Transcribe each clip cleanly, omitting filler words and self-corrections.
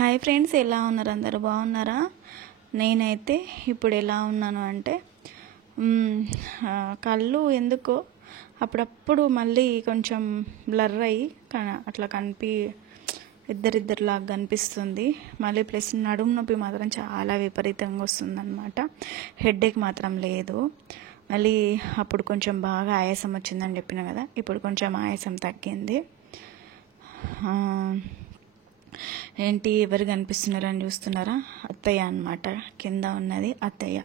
Hi friends, ఎలా ఉన్నారు? అందరూ బాగున్నారా? నేనైతే ఇప్పుడు ఎలా ఉన్నాను అంటే కళ్ళు ఎందుకో అప్పుడప్పుడు మళ్ళీ కొంచెం బ్లర్ అయ్యి అట్లా ఇద్దరిద్దరిలాగా కనిపిస్తుంది. మళ్ళీ ప్లస్ నడుము నొప్పి మాత్రం చాలా విపరీతంగా వస్తుందన్నమాట. హెడేక్ మాత్రం లేదు. మళ్ళీ అప్పుడు కొంచెం బాగా ఆయాసం వచ్చిందని చెప్పిన కదా, ఇప్పుడు కొంచెం ఆయాసం తగ్గింది. ఏంటి ఎవరు కనిపిస్తున్నారని చూస్తున్నారా? అత్తయ్య అన్నమాట. కింద ఉన్నది అత్తయ్య.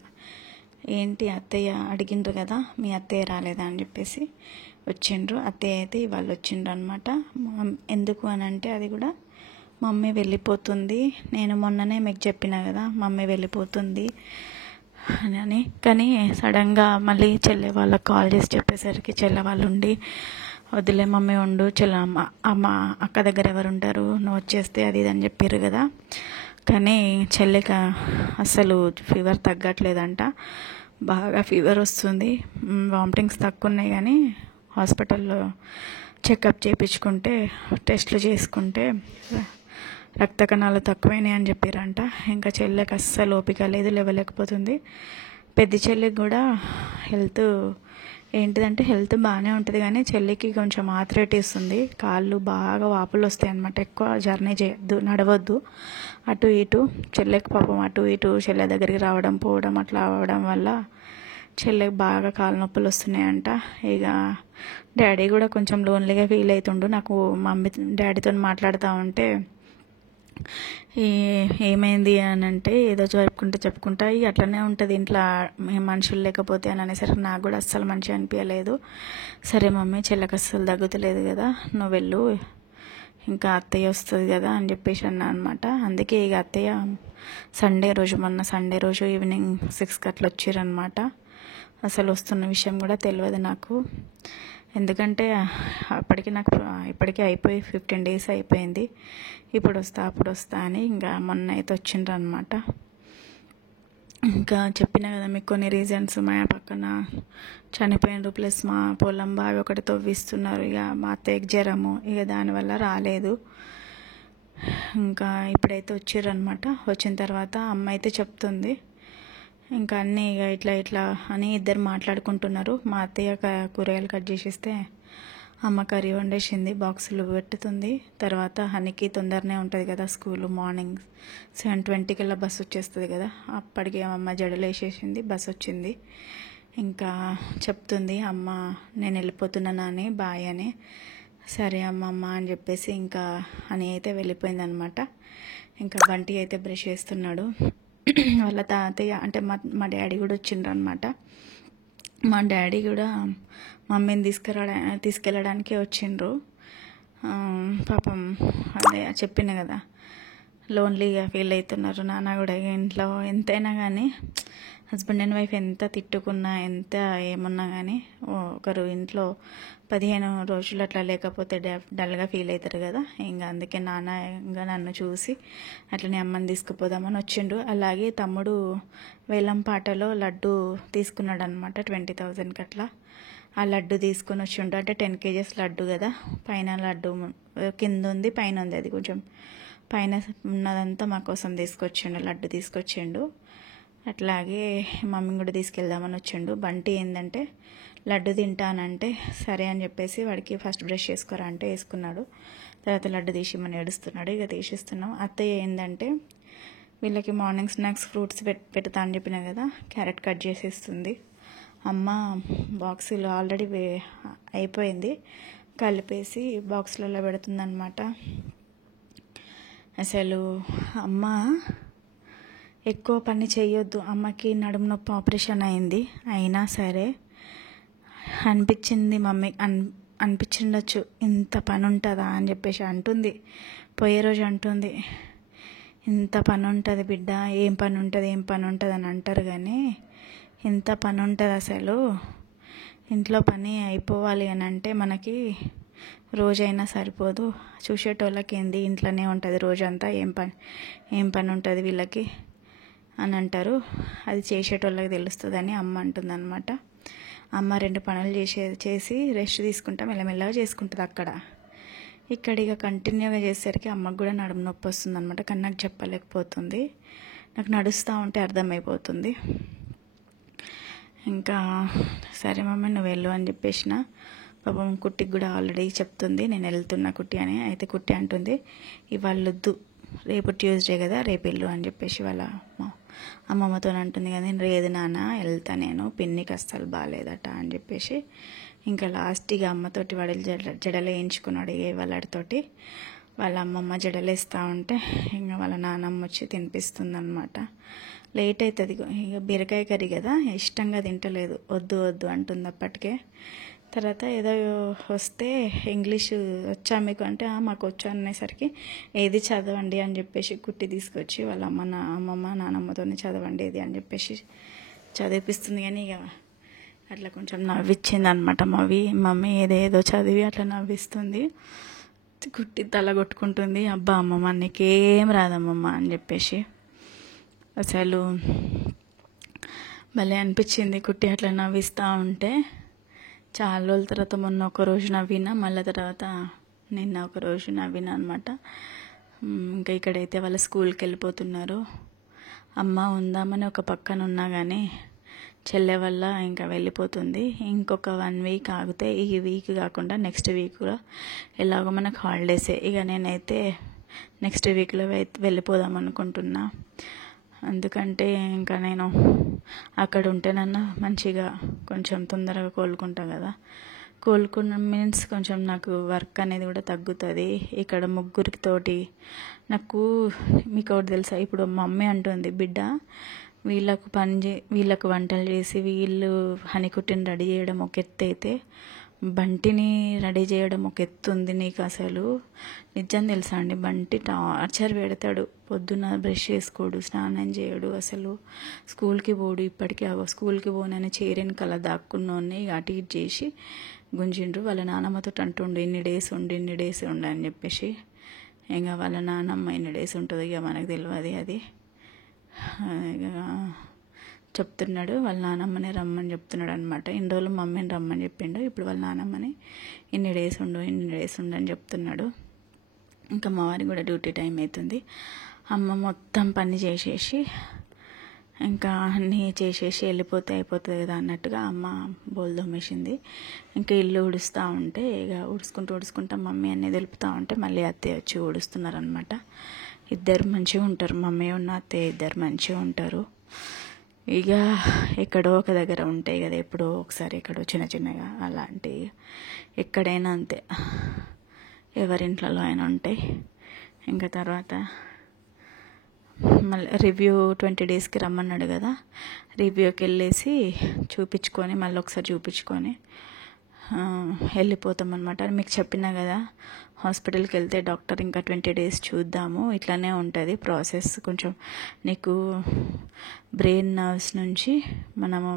ఏంటి అత్తయ్య అడిగిండ్రు కదా, మీ అత్తయ్య రాలేదా అని చెప్పేసి వచ్చిండ్రు. అత్తయ్య అయితే ఇవాళ వచ్చిండ్రు అనమాట. ఎందుకు అని అంటే అది కూడా మమ్మీ వెళ్ళిపోతుంది, నేను మొన్ననే మీకు చెప్పిన కదా మమ్మీ వెళ్ళిపోతుంది అని. కానీ సడన్గా మళ్ళీ చెల్లె వాళ్ళకి కాల్ చేసి చెప్పేసరికి చెల్లె వాళ్ళు ఉండి, వదిలే మమ్మీ ఉండు, అమ్మ అక్క దగ్గర ఎవరు ఉంటారు, నువ్వు వచ్చేస్తే అది ఇది అని చెప్పారు కదా. కానీ చెల్లెకి అసలు ఫీవర్ తగ్గట్లేదంట. బాగా ఫీవర్ వస్తుంది, వామిటింగ్స్ తక్కువ ఉన్నాయి. కానీ హాస్పిటల్లో చెకప్ చేయించుకుంటే, టెస్టులు చేసుకుంటే రక్త కణాలు తక్కువైనాయి అని చెప్పారంట. ఇంకా చెల్లెకి అస్సలు ఓపిక లేదు, లేవలేకపోతుంది. పెద్ద చెల్లికి కూడా హెల్త్ హెల్త్ బాగానే ఉంటుంది, కానీ చెల్లికి కొంచెం ఆర్థరైటిస్ ఉంది. కాళ్ళు బాగా వాపులు వస్తాయి అన్నమాట. ఎక్కువ జర్నీ చేయొద్దు, నడవద్దు అటు ఇటు. చెల్లెకి పాపం అటు ఇటు చెల్లె దగ్గరికి రావడం పోవడం అట్లా అవ్వడం వల్ల చెల్లెకి బాగా కాళ్ళ నొప్పులు వస్తున్నాయంట. ఇక డాడీ కూడా కొంచెం లోన్లీగా ఫీల్ అవుతుండు. నాకు మమ్మీ డాడీతో మాట్లాడుతూ ఉంటే ఏమైంది అని అంటే ఏదో చెప్పుకుంటా ఇక అట్లనే ఉంటుంది ఇంట్లో మనుషులు లేకపోతే అని అనేసరికి నాకు కూడా అస్సలు మంచిగా అనిపించలేదు. సరే మమ్మీ, చెల్లెకి అస్సలు తగ్గుతలేదు కదా, నువ్వు వెళ్ళు, ఇంకా అత్తయ్య వస్తుంది కదా అని చెప్పేసి అన్నా అనమాట. అందుకే ఇక అత్తయ్య మొన్న సండే రోజు ఈవినింగ్ 6కి అట్లా వచ్చారనమాట. అసలు వస్తున్న విషయం కూడా తెలియదు నాకు. ఎందుకంటే ఇప్పటికీ అయిపోయి 15 days అయిపోయింది. ఇప్పుడు వస్తా అప్పుడు వస్తా అని ఇంకా మొన్న అయితే వచ్చిండ్రు అనమాట. ఇంకా చెప్పిన కదా మీకు కొన్ని రీజన్స్. మా పక్కన చనిపోయిండ్రు, ప్లస్ మా పొలం బావి ఒకటి తవ్విస్తున్నారు. ఇక మా అత్తయ్యకి జ్వరము, ఇక దానివల్ల రాలేదు. ఇంకా ఇప్పుడైతే వచ్చిర్రు అనమాట. వచ్చిన తర్వాత అమ్మ అయితే చెప్తుంది ఇంకా అన్నీ ఇక ఇట్లా అని ఇద్దరు మాట్లాడుకుంటున్నారు. మా అత్తయ్య కూరగాయలు కట్ చేసిస్తే అమ్మ కర్రీ వండేసింది, బాక్సులు పెట్టుతుంది. తర్వాత హనీకి తొందరనే ఉంటుంది కదా స్కూల్, మార్నింగ్ 7:20 కల్లా బస్సు వచ్చేస్తుంది కదా. అప్పటికి అమ్మ జడలు వేసేసింది, బస్సు వచ్చింది. ఇంకా చెప్తుంది అమ్మ, నేను వెళ్ళిపోతున్నాను అని, బాయ్ అని. సరే అమ్మమ్మ అని చెప్పేసి ఇంకా హనీ అయితే వెళ్ళిపోయిందనమాట. ఇంకా బంటి అయితే బ్రష్ చేస్తున్నాడు. వాళ్ళ తాతయ్య అంటే మా డాడీ కూడా వచ్చిండ్రు అనమాట. మా డాడీ కూడా మమ్మీని తీసుకెళ్ళడానికే వచ్చిండ్రు. పాపం అదే చెప్పిన కదా, లోన్లీగా ఫీల్ అవుతున్నారు నాన్న కూడా. ఇంట్లో ఎంతైనా కానీ హస్బెండ్ అండ్ వైఫ్ ఎంత తిట్టుకున్నా ఎంత ఏమున్నా కానీ ఒకరు ఇంట్లో 15 రోజులు అట్లా లేకపోతే డల్గా ఫీల్ అవుతారు కదా. ఇంకా అందుకే నాన్న ఇంకా నన్ను చూసి అట్లనే అమ్మని తీసుకుపోదామని వచ్చిండు. అలాగే తమ్ముడు వేలంపాటలో లడ్డు తీసుకున్నాడు అనమాట, 20,000కి అట్లా. ఆ లడ్డు తీసుకొని వచ్చిండు. అంటే 10 kgs లడ్డు కదా, పైన లడ్డు కింద ఉంది, పైన ఉంది. అది కొంచెం పైన ఉన్నదంతా మా కోసం తీసుకొచ్చిండు, లడ్డు తీసుకొచ్చిండు. అట్లాగే మమ్మీ కూడా తీసుకెళ్దామని వచ్చిండు. బంటి ఏంటంటే లడ్డు తింటానంటే సరే అని చెప్పేసి వాడికి ఫస్ట్ బ్రష్ చేసుకోరా అంటే వేసుకున్నాడు. తర్వాత లడ్డు తీసిమని ఏడుస్తున్నాడు. ఇక తీసిస్తున్నాం. అత్తయ్య ఏంటంటే వీళ్ళకి మార్నింగ్ స్నాక్స్ ఫ్రూట్స్ పెడతా అని చెప్పిన కదా, క్యారెట్ కట్ చేసేస్తుంది. అమ్మ బాక్సులు ఆల్రెడీ అయిపోయింది, కలిపేసి బాక్సులలో పెడుతుందన్నమాట. అసలు అమ్మ ఎక్కువ పని చేయొద్దు, అమ్మకి నడుము నొప్పి ఆపరేషన్ అయింది. అయినా సరే అనిపించిండొచ్చు ఇంత పని ఉంటుందా అని చెప్పేసి అంటుంది. పోయే రోజు అంటుంది, ఇంత పని ఉంటుంది బిడ్డ, ఏం పని ఉంటుంది అని అంటారు. కానీ ఇంత పని ఉంటుంది అసలు. ఇంట్లో పని అయిపోవాలి అని అంటే మనకి రోజైనా సరిపోదు. చూసేటోళ్ళకి ఏంది ఇంట్లోనే ఉంటుంది రోజంతా, ఏం పని ఉంటుంది వీళ్ళకి అని అంటారు. అది చేసేటోళ్ళకి తెలుస్తుందని అమ్మ అంటుందన్నమాట. అమ్మ 2 పనులు చేసి రెస్ట్ తీసుకుంటా మెల్లమెల్లగా చేసుకుంటుంది అక్కడ. ఇక్కడ ఇక కంటిన్యూగా చేసేసరికి అమ్మకు కూడా నడుము నొప్పి వస్తుంది అనమాట. కానీ నాకు చెప్పలేకపోతుంది. నాకు నడుస్తూ ఉంటే అర్థమైపోతుంది. ఇంకా సరే మమ్మీ నువ్వు వెళ్ళు అని చెప్పేసిన. పాపం కుట్టికి కూడా ఆల్రెడీ చెప్తుంది నేను వెళ్తున్నా కుట్టి అని. అయితే కుట్టి అంటుంది ఇవాళ వద్దు, రేపు ట్యూస్డే కదా, రేపు వెళ్ళు అని చెప్పేసి వాళ్ళ అమ్మమ్మతో అంటుంది కదా. నేను లేదు నాన్న వెళ్తా, నేను పిన్నికి అస్సలు బాగాలేదట అని చెప్పేసి ఇంకా లాస్ట్గా అమ్మతోటి వాడు జడలు వేయించుకున్నాడు. వాళ్ళతోటి వాళ్ళ అమ్మమ్మ జడలేస్తూ ఉంటే ఇంకా వాళ్ళ నాన్నమ్మ వచ్చి తినిపిస్తుంది అనమాట. లేట్ అవుతుంది. ఇక బీరకాయ కర్రీ కదా, ఇష్టంగా తింటలేదు, వద్దు వద్దు అంటుంది అప్పటికే. తర్వాత ఏదో వస్తే ఇంగ్లీషు వచ్చా మీకు అంటే మాకు వచ్చు అనేసరికి ఏది చదవండి అని చెప్పేసి కుట్టి తీసుకొచ్చి వాళ్ళ అమ్మమ్మ నానమ్మతోనే చదవండి ఏది అని చెప్పేసి చదివిపిస్తుంది. కానీ ఇక అట్లా కొంచెం నవ్విచ్చింది అనమాట. మమ్మీ ఏదేదో చదివి అట్లా నవ్విస్తుంది. కుట్టి తల కొట్టుకుంటుంది, అబ్బా అమ్మమ్మ నీకేం రాదమ్మమ్మ అని చెప్పేసి. అసలు భలే అనిపించింది కుట్టి అట్లా నవ్విస్తూ ఉంటే. చాలా రోజుల తర్వాత మొన్న ఒకరోజు నవ్వినా, మళ్ళీ తర్వాత నిన్న ఒకరోజు నవ్వినా అనమాట. ఇంకా ఇక్కడైతే వాళ్ళ స్కూల్కి వెళ్ళిపోతున్నారు. అమ్మ ఉందామని ఒక పక్కన ఉన్నా కానీ చెల్లె వల్ల ఇంకా వెళ్ళిపోతుంది. ఇంకొక 1 వీక్ ఆగితే ఈ వీక్ కాకుండా నెక్స్ట్ వీక్ కూడా ఎలాగో మనకు హాలిడేసే. ఇక నేనైతే నెక్స్ట్ వీక్లో వెళ్ళిపోదాం అనుకుంటున్నా. ఎందుకంటే ఇంకా నేను అక్కడ ఉంటేనన్నా మంచిగా కొంచెం తొందరగా కోలుకుంటా కదా. కోలుకున్న మీన్స్ కొంచెం నాకు వర్క్ అనేది కూడా తగ్గుతుంది. ఇక్కడ ముగ్గురికి తోటి నాకు మీకు ఒకటి తెలుసా, ఇప్పుడు మా మమ్మీ అంటుంది బిడ్డ వీళ్ళకు వంటలు చేసి వీళ్ళు హనీకుట్టిని రెడీ చేయడం ఒక ఎత్తు అయితే బంటిని రెడీ చేయడం ఒక ఎత్తు ఉంది నీకు. అసలు నిజం తెలుసా అండి, బంటి టార్చర్ పెడతాడు. పొద్దున్న బ్రష్ చేసుకోడు, స్నానం చేయడు, అసలు స్కూల్కి పోడు. ఇప్పటికీ స్కూల్కి పోనని చేరిన కల దాక్కున్నోన్ని అటు ఇటు చేసి గుంజిండ్రు. వాళ్ళ నాన్నమ్మతో అంటుండు ఇన్ని డేస్ ఉండు అని చెప్పేసి. ఇంకా వాళ్ళ నాన్నమ్మ ఇన్ని డేస్ ఉంటుంది ఇక మనకు తెలియదు అది. చెప్తున్నాడు వాళ్ళ నానమ్మని రమ్మని చెప్తున్నాడు అనమాట. ఇన్ని రోజులు మమ్మీని రమ్మని చెప్పిండు, ఇప్పుడు వాళ్ళ నానమ్మని ఇన్ని డేస్ ఉండు అని చెప్తున్నాడు. ఇంకా మా వారికి కూడా డ్యూటీ టైం అవుతుంది. అమ్మ మొత్తం పని చేసేసి ఇంకా అన్నీ చేసేసి వెళ్ళిపోతే అయిపోతుంది కదా అన్నట్టుగా అమ్మ బోల్ దోమేసింది. ఇంకా ఇల్లు ఉడుస్తూ ఉంటే ఇక ఉడుచుకుంటూ మమ్మీ అన్నీ తెలుపుతూ ఉంటే మళ్ళీ అత్తయ్య వచ్చి ఊడుస్తున్నారనమాట. ఇద్దరు మంచిగా ఉంటారు, మమ్మీ ఉన్న అత్తయ్య ఇద్దరు మంచిగా ఉంటారు. ఇక ఎక్కడో ఒక దగ్గర ఉంటాయి కదా, ఎప్పుడో ఒకసారి ఎక్కడో చిన్నగా అలాంటివి ఎక్కడైనా అంతే, ఎవరింట్లలో అయినా ఉంటాయి. ఇంకా తర్వాత మళ్ళీ రివ్యూ 20 డేస్కి రమ్మన్నాడు కదా, రివ్యూకి వెళ్ళేసి చూపించుకొని మళ్ళీ ఒకసారి చూపించుకొని వెళ్ళిపోతాం అనమాట. మీకు చెప్పినా కదా, హాస్పిటల్కి వెళ్తే డాక్టర్ ఇంకా 20 డేస్ చూద్దాము, ఇట్లానే ఉంటుంది ప్రాసెస్. కొంచెం నీకు బ్రెయిన్ నర్వ్స్ నుంచి మనము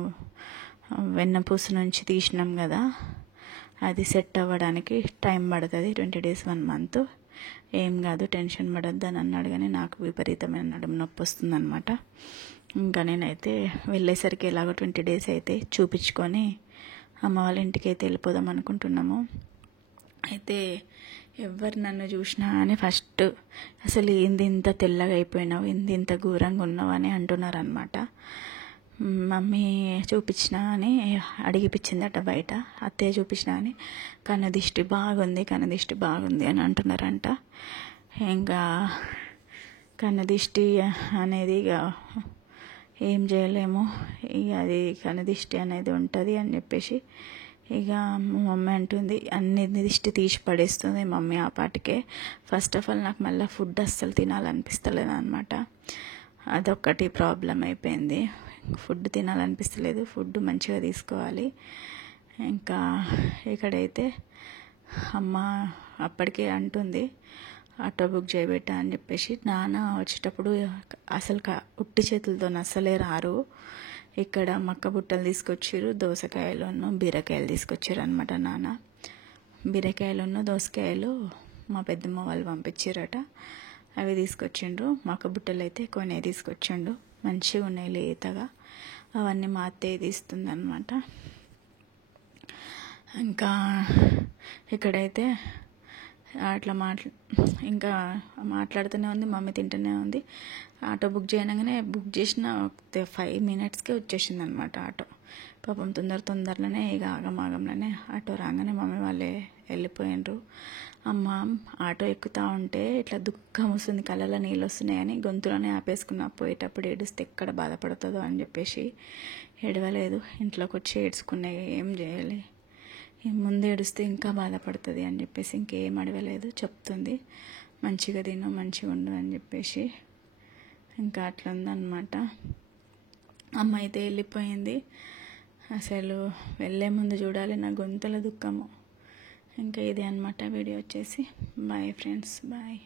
వెన్నపూస నుంచి తీసినాం కదా, అది సెట్ అవ్వడానికి టైం పడుతుంది. 20 డేస్ 1 మంత్. ఏం కాదు, టెన్షన్ పడద్దు అని అన్నాడు. కానీ నాకు విపరీతమైన నడుము నొప్పి వస్తుందన్నమాట. ఇంకా నేనైతే వెళ్ళేసరికి ఎలాగో 20 డేస్ అయితే చూపించుకొని అమ్మ వాళ్ళ ఇంటికి అయితే వెళ్ళిపోదాం అనుకుంటున్నాము. అయితే ఎవరు నన్ను చూసినా అని ఫస్ట్ అసలు ఏంది ఇంత తెల్లగా అయిపోయినావు, ఏంది ఇంత ఘోరంగా ఉన్నావు అని అంటున్నారు అనమాట. మమ్మీ చూపించినా అని అడిగిపించిందట బయట, అత్తయ్య చూపించినా అని కన్నదిష్టి బాగుంది అని అంటున్నారంట. ఇంకా కన్నదిష్టి అనేది ఇక ఏం చేయలేము, ఇక అది కన్నదిష్టి అనేది ఉంటుంది అని చెప్పేసి ఇక మా మమ్మీ అంటుంది అన్ని దిష్టి తీసి పడేస్తుంది మమ్మీ ఆ పాటికే. ఫస్ట్ ఆఫ్ ఆల్ నాకు మళ్ళీ ఫుడ్ అస్సలు తినాలనిపిస్తలేదు అనమాట. అదొక్కటి ప్రాబ్లం అయిపోయింది. ఫుడ్ తినాలనిపిస్తలేదు, ఫుడ్ మంచిగా తీసుకోవాలి. ఇంకా ఇక్కడైతే అమ్మ అప్పటికే అంటుంది ఆటో బుక్ చేయబెట్టా అని చెప్పేసి. నాన్న వచ్చేటప్పుడు అసలు ఉట్టి చేతులతో అస్సలే రారు. ఇక్కడ మక్క బుట్టలు తీసుకొచ్చారు, దోసకాయలను బీరకాయలు తీసుకొచ్చారు అనమాట. నాన్న బీరకాయలను దోసకాయలు మా పెద్దమ్మ వాళ్ళు పంపించారట, అవి తీసుకొచ్చిండ్రు. మక్క బుట్టలు అయితే కొన్ని తీసుకొచ్చిండు, మంచిగా ఉన్నాయి లేతగా. అవన్నీ మా అత్తయ్య తీస్తుంది అనమాట. ఇంకా ఇక్కడైతే అట్లా ఇంకా మాట్లాడుతూనే ఉంది, మమ్మీ తింటూనే ఉంది. ఆటో బుక్ చేయగానే బుక్ చేసిన 5 minutesకే వచ్చేసింది అనమాట ఆటో. పాపం తొందరలోనే ఇక ఆగంలోనే ఆటో రాగానే మమ్మీ వాళ్ళే వెళ్ళిపోయినరు. అమ్మ ఆటో ఎక్కుతూ ఉంటే ఇట్లా దుఃఖం వస్తుంది, కళ్ళలో నీళ్ళు వస్తున్నాయని గొంతులోనే ఆపేసుకున్నా. పోయేటప్పుడు ఏడుస్తే ఎక్కడ బాధపడుతుందో అని చెప్పేసి ఏడవలేదు. ఇంట్లోకి వచ్చి ఏడ్చుకునే, ఏం చేయాలి, ముందు ఏడుస్తే ఇంకా బాధపడుతుంది అని చెప్పేసి ఇంకేం అడగలేదు. చెప్తుంది మంచిగా తిను, మంచిగా ఉండు అని చెప్పేసి. ఇంకా అట్లా ఉందన్నమాట. అమ్మ అయితే వెళ్ళిపోయింది. అసలు వెళ్ళే ముందు చూడాలి నా గొంతుల దుఃఖము. ఇంకా ఇది అనమాట వీడియో వచ్చేసి. Bye friends, bye.